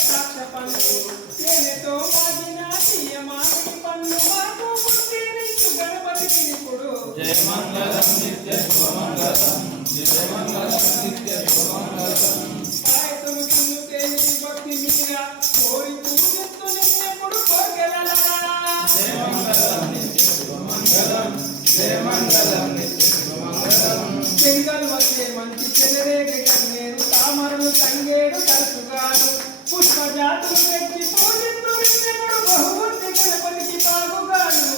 ఖర్జూర ద్రాక్ష పండు తేనెతో మాగిన తీయమాని పండు మాకు పుట్టినిచ్చు గణపతికి ఇప్పుడు కాయతము చున్ను తేని భక్తి మీర చెంగల్ వచ్చే మంచి చెలరేగ గన్నేరు తామరలు తంగేడు తరచుగాను పుష్ప వ్యక్తి పూజిస్తూ నిన్నెప్పుడు బహుమతి గణపతికి బాగుగాను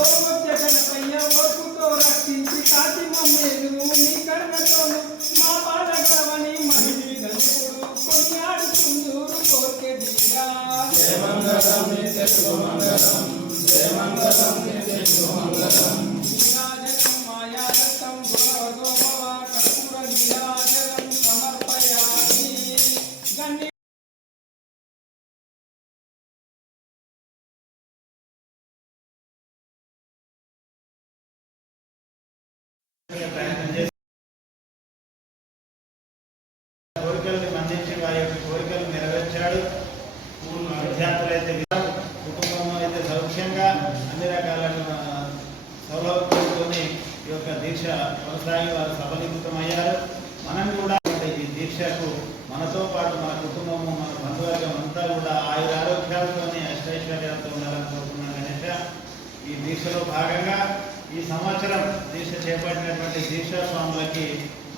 ఓమధ్య గణపయ్య ఓర్పుతో రక్షించి కాచి మమ్మేలు నీ కరుణతోను మా పాదగలవని మహిళ గణపుడు కొనియాడుతుందూరు కోర్కె దీగా నీరాజనం కోరికలను మందించి వారి యొక్క కోరికలు నెరవేర్చాడు. విద్యార్థులైతే అయితే కుటుంబం అయితే సౌఖ్యంగా అన్ని రకాల సౌలభ్యంతో ఈ యొక్క దీక్ష కొనసాగి వారు సఫలీకృతమయ్యారు. మనం కూడా ఈ దీక్షకు మనతో పాటు మన కుటుంబము మన బంధువర్గం అంతా కూడా ఆయుర ఆరోగ్యాలతోనే అష్టైశ్వర్యాలతో ఉండాలని కోరుకున్నాను గణేష ఈ దీక్షలో భాగంగా ఈ సంవత్సరం దీక్ష చేపట్టినటువంటి దీక్షా స్వాములకి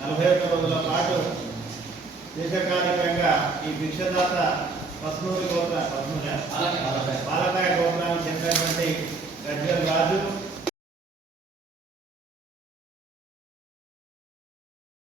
నలభై ఒక్క రోజుల పాటు దీర్ఘకాలికంగా ఈ భిక్షదాత పస్నూరి గోత్ర పస్నూర పాలకాయ గోత్రానికి చెందినటువంటి గజ్జల్ రాజు